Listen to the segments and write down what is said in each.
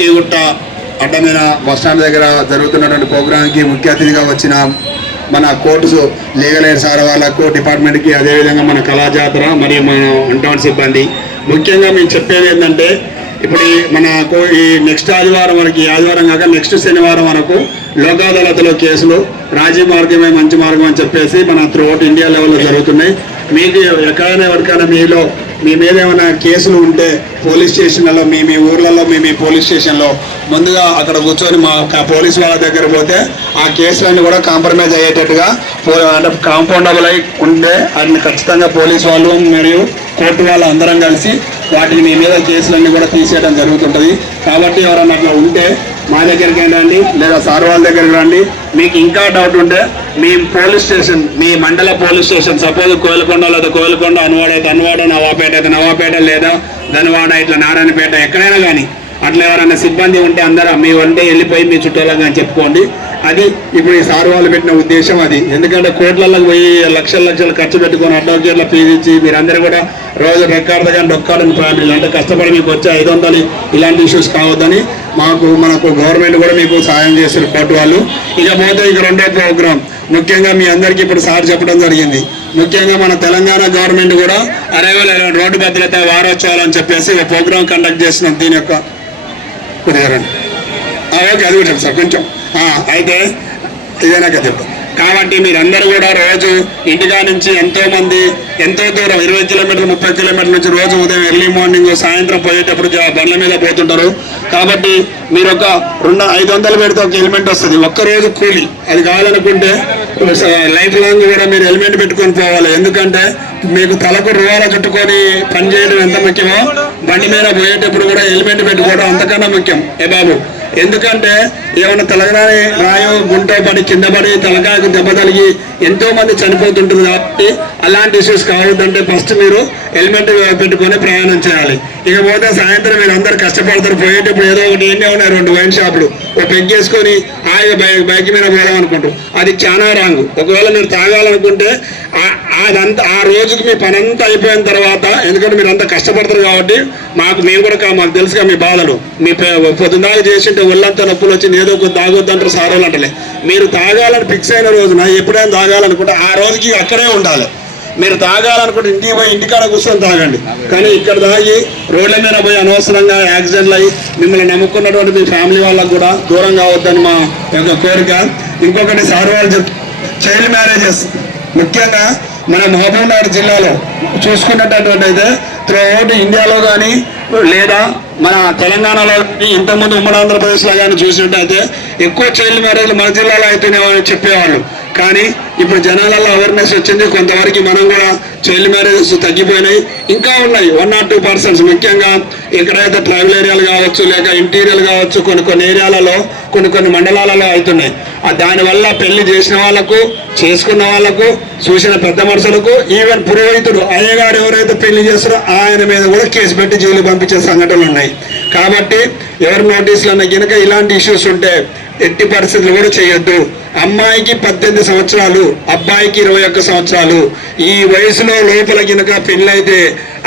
కీగుట్ట అడ్డమైన బస్టాండ్ దగ్గర జరుగుతున్నటువంటి ప్రోగ్రాంకి ముఖ్య అతిథిగా వచ్చిన మన కోర్టు లీగల్ ఎయిడ్ సార్ వాళ్ళకు డిపార్ట్మెంట్కి, అదేవిధంగా మన కళాజాతర మరియు మన వంటౌన్ సిబ్బంది, ముఖ్యంగా మేము చెప్పేది ఏంటంటే ఇప్పుడు మనకు ఈ నెక్స్ట్ ఆదివారం వరకు, ఈ ఆదివారం కాక నెక్స్ట్ శనివారం వరకు లోక్ అదాలత్లో కేసులు రాజీ మార్గమే మంచి మార్గం అని చెప్పేసి మన త్రూఅవుట్ ఇండియా లెవెల్లో జరుగుతున్నాయి. మీకు ఎక్కడైనా ఎవరికైనా మీ మీద ఏమైనా కేసులు ఉంటే పోలీస్ స్టేషన్లలో మీ ఊర్లలో మీ పోలీస్ స్టేషన్లో ముందుగా అక్కడ కూర్చొని మా పోలీస్ వాళ్ళ దగ్గర పోతే ఆ కేసులన్నీ కూడా కాంప్రమైజ్ అయ్యేటట్టుగా అంటే కాంపౌండబుల్ అయి ఉంటే వాటిని ఖచ్చితంగా పోలీస్ వాళ్ళు మరియు కోర్టు వాళ్ళు అందరం కలిసి వాటిని మీ మీద కేసులన్నీ కూడా తీసేయడం జరుగుతుంటుంది. కాబట్టి ఎవరన్నా అట్లా ఉంటే మా దగ్గరికి రండి, లేదా సార్ వాళ్ళ దగ్గరికి రండి. మీకు ఇంకా డౌట్ ఉంటే మీ పోలీస్ స్టేషన్, మీ మండల పోలీస్ స్టేషన్, సపోజ్ కోయిలకొండ లేదా కోయిలకొండ, అనువాడ అయితే అనువాడ, నవాపేట అయితే నవాపేట, లేదా ధనవాడ ఇట్లా నారాయణపేట, ఎక్కడైనా కానీ అట్లా ఎవరైనా సిబ్బంది ఉంటే అందరూ మీ వంటే వెళ్ళిపోయి మీ చుట్టాలకు కానీ చెప్పుకోండి. అది ఇప్పుడు ఈ సార్ వాళ్ళు పెట్టిన ఉద్దేశం అది. ఎందుకంటే కోట్లలో పోయి లక్షలు ఖర్చు పెట్టుకొని అడ్వకేట్ల ఫీజు ఇచ్చి మీరందరూ కూడా రోజు రెక్కాడదు కానీ డొక్కాడని ఫ్యామిలీలు అంటే కష్టపడి మీకు వచ్చే 500 ఇలాంటి ఇష్యూస్ కావద్దని మనకు గవర్నమెంట్ కూడా మీకు సాయం చేస్తారు కోర్టు వాళ్ళు. ఇకపోతే ఇక రెండో ప్రోగ్రాం ముఖ్యంగా మీ అందరికీ ఇప్పుడు సార్ చెప్పడం జరిగింది. ముఖ్యంగా మన తెలంగాణ గవర్నమెంట్ కూడా 60,000 రోడ్డు భద్రత వారోత్సవాలు అని చెప్పేసి ఒక ప్రోగ్రాం కండక్ట్ చేస్తున్నాం. దీని యొక్క ఓకే, అది కూడా సార్ కొంచెం అయితే ఇదేనాక చెప్తాం. కాబట్టి మీరందరూ కూడా రోజు ఇంటికా నుంచి ఎంతో దూరం 20 కిలోమీటర్లు 30 కిలోమీటర్ల నుంచి రోజు ఉదయం ఎర్లీ మార్నింగ్ సాయంత్రం పోయేటప్పుడు బండ్ల మీద పోతుంటారు. కాబట్టి మీరు ఒక 500 పెడితే ఒక హెల్మెట్ వస్తుంది, ఒక్కరోజు కూలి. అది కావాలనుకుంటే లైఫ్ లాంగ్ కూడా మీరు హెల్మెట్ పెట్టుకొని పోవాలి. ఎందుకంటే మీకు తలకు రువాల చుట్టుకొని పనిచేయడం ఎంత ముఖ్యమో బండి మీద పోయేటప్పుడు కూడా హెల్మెట్ పెట్టుకోవడం అంతకన్నా ముఖ్యం బాబు. ఎందుకంటే ఏమైనా తలగరాని రాయో గుంటో పడి కింద పడి తలకాయకు దెబ్బ తగిలి ఎంతో మంది చనిపోతుంటుంది. కాబట్టి అలాంటి ఇష్యూస్ కావద్దంటే ఫస్ట్ మీరు హెల్మెట్ పెట్టుకొని ప్రయాణం చేయాలి. ఇకపోతే సాయంత్రం మీరు అందరు కష్టపడతారు, పోయేటప్పుడు ఏదో ఒకటి ఎన్నే ఉన్నాయి 2 వైన్ షాపులు, ఒక పెగ్గేసుకొని హాయిగా బైక్ మీద పోదాం అనుకుంటారు. అది చాలా రాంగ్. ఒకవేళ మీరు తాగాలనుకుంటే అదంతా ఆ రోజుకి మీ పని అంతా అయిపోయిన తర్వాత, ఎందుకంటే మీరు అంతా కష్టపడతారు కాబట్టి మేము కూడా మాకు తెలుసుగా మీ బాధలు. మీ పొద్దుదాకా చేసింటే ఒళ్ళంతా నొప్పులు వచ్చి ఏదో ఒక తాగొద్దంటారు సార్ వాళ్ళు అంటలే. మీరు తాగాలని ఫిక్స్ అయిన రోజున ఎప్పుడైనా తాగాలనుకుంటే ఆ రోజుకి అక్కడే ఉండాలి. మీరు తాగాలనుకుంటే ఇంటికి పోయి ఇంటికాడ కూర్చొని తాగండి. కానీ ఇక్కడ తాగి రోడ్ల మీద పోయి అనవసరంగా యాక్సిడెంట్లు అయ్యి మిమ్మల్ని నమ్ముకున్నటువంటి మీ ఫ్యామిలీ వాళ్ళకు కూడా దూరం కావద్దని మా యొక్క కోరిక. ఇంకొకటి సార్ వాళ్ళు చైల్డ్ మ్యారేజెస్ ముఖ్యంగా మన మహబూబ్నగర్ జిల్లాలో చూసుకున్నటువంటి అయితే త్రూఅవుట్ ఇండియాలో కానీ లేదా మన తెలంగాణలో ఇంతకుముందు ఉమ్మడి ఆంధ్రప్రదేశ్లో కానీ చూసినట్టయితే ఎక్కువ చైల్డ్ మ్యారేజ్లు మన జిల్లాలో అయితేనేమని చెప్పేవాళ్ళు. కానీ ఇప్పుడు జనాలలో అవేర్నెస్ వచ్చింది, కొంతవరకు మనం కూడా చైల్డ్ మ్యారేజెస్ తగ్గిపోయినాయి. ఇంకా ఉన్నాయి 1 or 2%. ముఖ్యంగా ఎక్కడైతే ట్రైబల్ ఏరియాలు కావచ్చు, లేక ఇంటీరియల్ కావచ్చు, కొన్ని ఏరియాలలో కొన్ని మండలాలలో అవుతున్నాయి. దానివల్ల పెళ్లి చేసిన వాళ్ళకు, చేసుకున్న వాళ్ళకు, చూసిన పెద్ద మనుషులకు, ఈవెన్ పురోహితుడు అయ్యగారు ఎవరైతే పెళ్లి చేస్తారో ఆయన మీద కూడా కేసు పెట్టి జైలు పంపించే సంఘటనలు ఉన్నాయి. కాబట్టి ఎవరి నోటీసులు అన్న కనుక ఇలాంటి ఇష్యూస్ ఉంటే ఎట్టి పరిస్థితులు కూడా చేయొద్దు. అమ్మాయికి 18 సంవత్సరాలు, అబ్బాయికి 21 సంవత్సరాలు. ఈ వయసులో లోపల గినక పెళ్ళైతే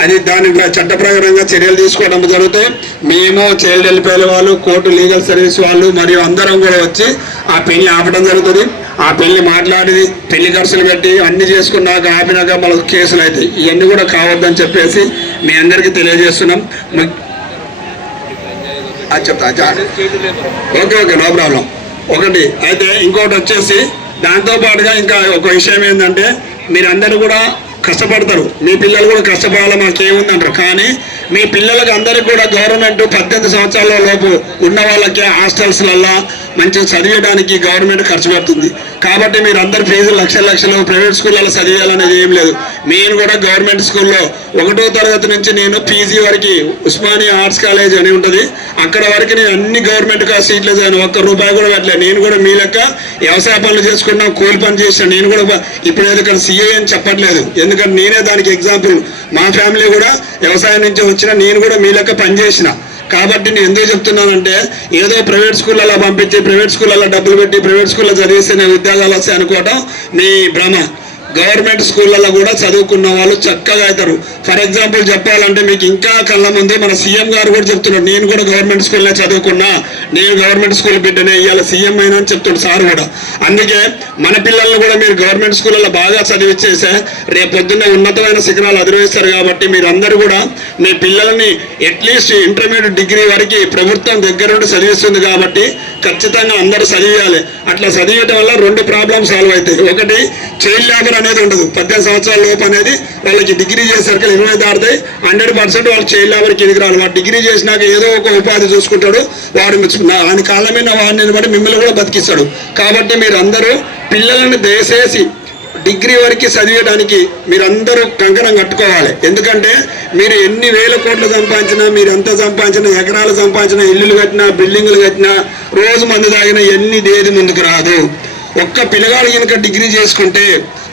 అది దాని చట్ట ప్రకారంగా చర్యలు తీసుకోవడం జరుగుతాయి. మేము చైల్డ్ వెల్ఫేర్ వాళ్ళు, కోర్టు లీగల్ సర్వీస్ వాళ్ళు మరియు అందరం కూడా వచ్చి ఆ పెళ్లి ఆపడం జరుగుతుంది. ఆ పెళ్లి మాట్లాడి పెళ్లి ఖర్చులు పెట్టి అన్ని చేసుకున్నాక ఆపినాక మనకు కేసులు అవుతాయి. ఇవన్నీ కూడా కావద్దని చెప్పేసి మీ అందరికీ తెలియజేస్తున్నాం. చెప్తా ఓకే, నో ప్రాబ్లం. ఒకటి అయితే ఇంకోటి వచ్చేసి దాంతోపాటుగా ఇంకా ఒక విషయం ఏంటంటే మీరందరూ కూడా కష్టపడతారు, మీ పిల్లలు కూడా కష్టపడాలి మాకేముందంటారు. కానీ మీ పిల్లలకు అందరికీ కూడా గవర్నమెంట్ 18 సంవత్సరాల లోపు ఉన్న వాళ్ళకి హాస్టల్స్లల్లో మంచిగా చదివేయడానికి గవర్నమెంట్ ఖర్చు పెడుతుంది. కాబట్టి మీరు అందరు ఫీజులు లక్షలు ప్రైవేట్ స్కూళ్ళలో చదివేయాలనేది ఏం లేదు. నేను కూడా గవర్నమెంట్ స్కూల్లో 1వ తరగతి నుంచి నేను పీజీ వరకు ఉస్మానియా ఆర్ట్స్ కాలేజ్ అని ఉంటుంది, అక్కడ వరకు నేను అన్ని గవర్నమెంట్ సీట్లు చదివాను. 1 రూపాయి కూడా పెట్టలేదు. నేను కూడా మీ లెక్క వ్యవసాయ పనులు చేసుకున్నా, కూలి పని చేసిన. నేను కూడా ఇప్పుడు ఏదో సీఏ అని చెప్పట్లేదు, ఎందుకంటే నేనే దానికి ఎగ్జాంపుల్. మా ఫ్యామిలీ కూడా వ్యవసాయం నుంచి వచ్చిన, నేను కూడా మీ లెక్క పనిచేసిన. కాబట్టి నేను ఎందుకు చెప్తున్నానంటే ఏదో ప్రైవేట్ స్కూళ్ళలో పంపించి ప్రైవేట్ స్కూళ్ళలో డబ్బులు పెట్టి ప్రైవేట్ స్కూల్లో చదివిస్తేనే ఉద్యోగాలు వస్తాయి అనుకోవటం మీ భ్రమ. గవర్నమెంట్ స్కూళ్ళలో కూడా చదువుకున్న వాళ్ళు చక్కగా అవుతారు. ఫర్ ఎగ్జాంపుల్ చెప్పాలంటే మీకు ఇంకా కళ్ళ ముందు మన సీఎం గారు కూడా చెప్తున్నారు, నేను కూడా గవర్నమెంట్ స్కూల్లో చదువుకున్నా, నేను గవర్నమెంట్ స్కూల్ బిడ్డనే, ఇవాళ సీఎం అయినా అని చెప్తున్నాడు సార్ కూడా. అందుకే మన పిల్లలను కూడా మీరు గవర్నమెంట్ స్కూళ్ళలో బాగా చదివిచ్చేసే రేపు పొద్దున్న ఉన్నతమైన శిఖరాలు అధిరోహిస్తారు. కాబట్టి మీరు అందరూ కూడా మీ పిల్లల్ని అట్లీస్ట్ ఇంటర్మీడియట్ డిగ్రీ వరకు ప్రభుత్వం దగ్గర నుండి చదివిస్తుంది కాబట్టి ఖచ్చితంగా అందరూ చదివేయాలి. అట్లా చదివేయటం వల్ల 2 ప్రాబ్లమ్స్ సాల్వ్ అవుతాయి. ఒకటి చైల్డ్ లేబర్ అనేది ఉండదు, 18 సంవత్సరాల లోపు అనేది వాళ్ళకి డిగ్రీ చేసరికి 20 దాటితాయి, 100% వాళ్ళు చైల్డ్ లేబర్ కిందికి రావాలి. వాడు డిగ్రీ చేసినాక ఏదో ఒక ఉపాధి చూసుకుంటాడు, వాడు ఆయన కాళ్ళ మీద వాడిని బట్టి మిమ్మల్ని కూడా బతికిస్తాడు. కాబట్టి మీరు అందరూ పిల్లలను దయచేసి డిగ్రీ వరకు చదివేయడానికి మీరందరూ కంకణం కట్టుకోవాలి. ఎందుకంటే మీరు ఎన్ని వేల కోట్లు సంపాదించినా, మీరు ఎంత సంపాదించినా, ఎకరాలు సంపాదించినా, ఇల్లులు కట్టినా, బిల్డింగులు కట్టినా, రోజు మందు తాగినా ఏది ముందుకు రాదు. ఒక్క పిల్లగాడు కనుక డిగ్రీ చేసుకుంటే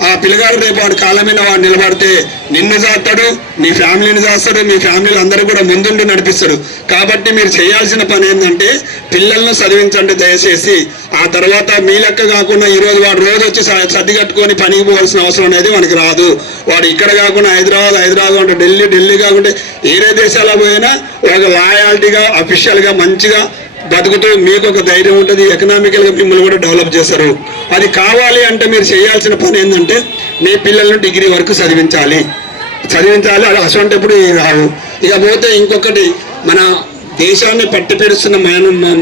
ఆ పిల్లగాడు రేపు వాడి కాళ్ళ మీద వాడు నిలబడితే నిన్ను చేస్తాడు, నీ ఫ్యామిలీని చేస్తాడు, మీ ఫ్యామిలీలు అందరూ కూడా ముందుండి నడిపిస్తాడు. కాబట్టి మీరు చేయాల్సిన పని ఏంటంటే పిల్లలను చదివించండి దయచేసి. ఆ తర్వాత మీ లెక్క కాకుండా ఈరోజు వాడు రోజు వచ్చి సర్ది కట్టుకొని పనికి పోవాల్సిన అవసరం అనేది మనకి రాదు. వాడు ఇక్కడ కాకుండా హైదరాబాద్ అంటే ఢిల్లీ కాకుండా ఏరే దేశాల్లో పోయినా ఒక లాయాలిటీగా అఫీషియల్గా మంచిగా బతుకుతూ మీకు ఒక ధైర్యం ఉంటుంది, ఎకనామికల్గా మిమ్మల్ని కూడా డెవలప్ చేస్తారు. అది కావాలి అంటే మీరు చేయాల్సిన పని ఏంటంటే మీ పిల్లలను డిగ్రీ వరకు చదివించాలి. అది అసొంటప్పుడు రావు. ఇక పోతే ఇంకొకటి, మన దేశాన్ని పట్టి పెడుస్తున్న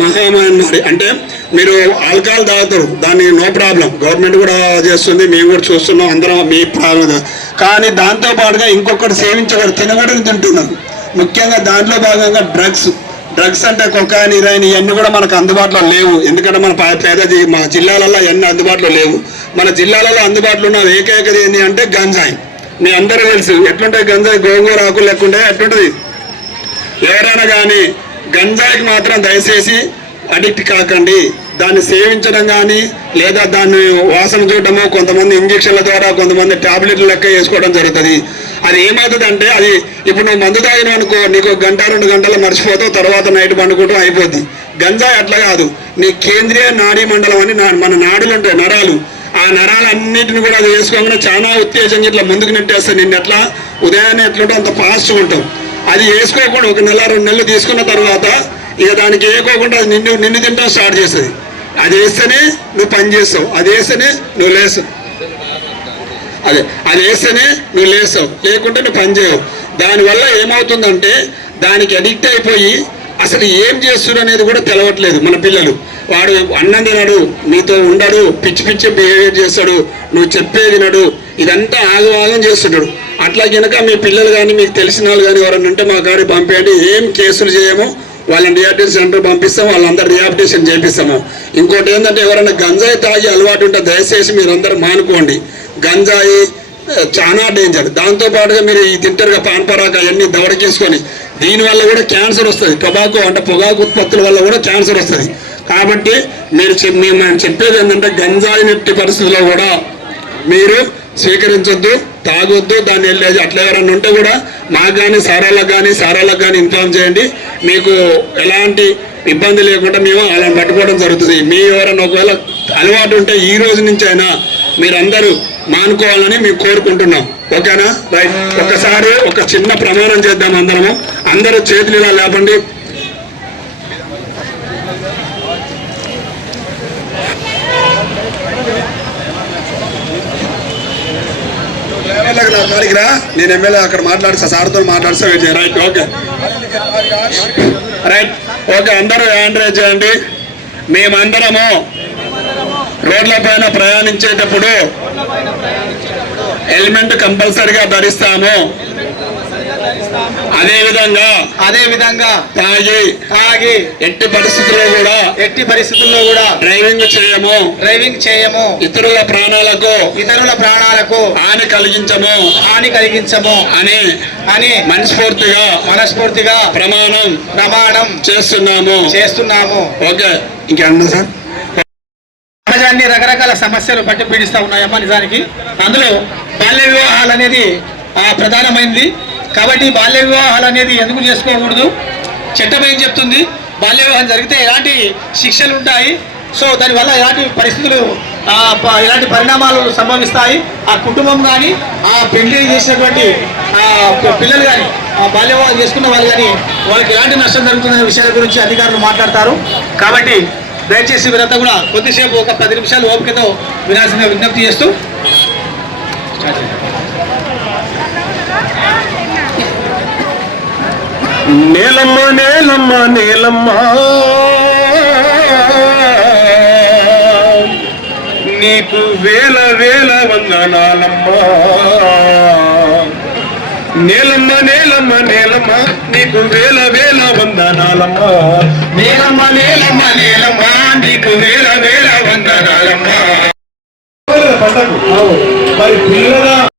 మహామారి అంటే మీరు ఆల్కహాల్ తాగుతారు, దాన్ని నో ప్రాబ్లం, గవర్నమెంట్ కూడా చేస్తుంది, మేము కూడా చూస్తున్నాం, అందరం మీ ప్రాబ్లం. కానీ దాంతోపాటుగా ఇంకొకటి సేవించకూడదు, తినకూడదు తింటున్నారు. ముఖ్యంగా దాంట్లో భాగంగా డ్రగ్స్ అంటే కొకాయిన్, హీరోయిన్ ఇవన్నీ కూడా మనకు అందుబాటులో లేవు. ఎందుకంటే మన మా జిల్లాలలో ఇవన్నీ అందుబాటులో లేవు. మన జిల్లాలలో అందుబాటులో ఉన్న ఏకైకది ఏంటి అంటే గంజాయి. మీ అందరూ తెలుసు ఎట్లుంటాయి గంజాయి, గోంగూర ఆకులు లేకుంటే ఎట్లుంటుంది. ఎవరైనా కానీ గంజాయికి మాత్రం దయచేసి అడిక్ట్ కాకండి. దాన్ని సేవించడం కానీ లేదా దాన్ని వాసన చూడటము, కొంతమంది ఇంజక్షన్ల ద్వారా, కొంతమంది టాబ్లెట్లు లెక్క వేసుకోవడం జరుగుతుంది. అది ఏమవుతుంది అంటే అది ఇప్పుడు నువ్వు మందు తాగిన అనుకో, నీకు 1-2 గంటలు మర్చిపోతావు, తర్వాత నైట్ పండుకోవడం అయిపోద్ది. గంజాయి అట్లా కాదు, నీ కేంద్రీయ నాడీ మండలం అని మన నాడులు ఉంటాయి, నరాలు, ఆ నరాలన్నింటిని కూడా అది వేసుకోగానే చాలా ఉత్తేజంగా ఇట్లా ముందుకు నెట్టేస్తాయి. నిన్ను ఎట్లా ఉదయాన్నే ఎట్లుంటే అంత ఫాస్ట్గా ఉంటాం. అది వేసుకోకుండా 1 నెల 2 నెలలు తీసుకున్న తర్వాత ఇక దానికి వేయకోకుండా అది నిన్ను తింటాం స్టార్ట్ చేస్తుంది. అది వేస్తేనే నువ్వు పని చేస్తావు, అది వేస్తేనే నువ్వు లేస్తావు, అది వేస్తేనే నువ్వు లేస్తావు, లేకుంటే నువ్వు పని చేయవు. దానివల్ల ఏమవుతుందంటే దానికి అడిక్ట్ అయిపోయి అసలు ఏం చేస్తుడు అనేది కూడా తెలవట్లేదు మన పిల్లలు. వాడు అన్నం తినడు, నీతో ఉండడు, పిచ్చి బిహేవియర్ చేస్తాడు, నువ్వు చెప్పేది వినడు, ఇదంతా ఆగవాగం చేస్తుంటాడు. అట్లా కనుక మీ పిల్లలు కానీ మీకు తెలిసిన వాళ్ళు కానీ ఎవరన్నా ఉంటే మా కాడికి పంపేయండి. ఏం కేసులు చేయము, వాళ్ళని రిహాబిలిటేషన్ సెంటర్ పంపిస్తాం, వాళ్ళందరూ రిహాబిలిటేషన్ చేపిస్తాము. ఇంకోటి ఏంటంటే ఎవరైనా గంజాయి తాగి అలవాటు ఉంటే దయచేసి మీరందరూ మానుకోండి. గంజాయి చాలా డేంజర్. దాంతోపాటుగా మీరు ఈ తింటారుగా పాన్ పరాక అవన్నీ దవడకేసుకొని దీనివల్ల కూడా క్యాన్సర్ వస్తుంది. టొబాకో అంటే పొగాకు ఉత్పత్తుల వల్ల కూడా క్యాన్సర్ వస్తుంది. కాబట్టి మేము చెప్పేది ఏంటంటే గంజాయి నెట్టి పరిస్థితుల్లో కూడా మీరు స్వీకరించొద్దు, తాగొద్దు. దాన్ని వెళ్ళేది అట్లా ఎవరన్నా ఉంటే కూడా మాకు కానీ సారాలకు కానీ ఇన్ఫార్మ్ చేయండి. మీకు ఎలాంటి ఇబ్బంది లేకుండా మేము అలా పట్టుకోవడం జరుగుతుంది. మీ ఎవరైనా ఒకవేళ అలవాటు ఉంటే ఈ రోజు నుంచి అయినా మీరందరూ మానుకోవాలని మేము కోరుకుంటున్నాం. ఓకేనా? రైట్. ఒకసారి ఒక చిన్న ప్రమాణం చేద్దాం అందరము. అందరూ చేతులు ఇలా లేపండి. నా కాడికి రా, నేను ఎమ్మెల్యే అక్కడ మాట్లాడిస్తా, సార్తో మాట్లాడిస్తా. Right, okay right, okay. అందరూ హ్యాండ్ రైజ్ చేయండి. మేమందరము రోడ్ల పైన ప్రయాణించేటప్పుడు హెల్మెట్ కంపల్సరిగా ధరిస్తాము. అదే విధంగా తాగి ఎట్టి పరిస్థితుల్లో కూడా డ్రైవింగ్ చేయము. ఇతరుల ప్రాణాలకు హాని కలిగించము అని మనస్ఫూర్తిగా ప్రమాణం చేస్తున్నాము. ఓకే. ఇంకేమన్నా సార్? సమాజాన్ని రకరకాల సమస్యలు పట్టి పీడిస్తూ ఉన్నాయమ్మా. నిజానికి అందులో బాల్య వివాహాలు అనేది ప్రధానమైనది. కాబట్టి బాల్య వివాహాలు అనేది ఎందుకు చేసుకోకూడదు, చట్టం ఏం చెప్తుంది, బాల్య వివాహం జరిగితే ఎలాంటి శిక్షలు ఉంటాయి, సో దానివల్ల ఎలాంటి పరిస్థితులు ఇలాంటి పరిణామాలు సంభవిస్తాయి. ఆ కుటుంబం కానీ ఆ పెళ్లి చేసినటువంటి పిల్లలు కానీ ఆ బాల్య వివాహం చేసుకున్న వాళ్ళు కానీ వాళ్ళకి ఎలాంటి నష్టం జరుగుతుందనే విషయాల గురించి అధికారులు మాట్లాడతారు. కాబట్టి దయచేసి వీరంతా కూడా కొద్దిసేపు ఒక 10 నిమిషాలు ఓపికతో వినాల్సిందిగా విజ్ఞప్తి చేస్తూ నేలమ్మ నేలమ్మ నేలమ్మ నీకు వేల వేల వందనాలమ్మా. నేలమ్మ నేలమ్మ నేలమ్మ నీకు వేల వేల వందనాలమ్మా. నేలమ్మ నేలమ్మ నేలమ్మ నీకు వేల వేల వందనాలమ్మా. మరి పిల్లల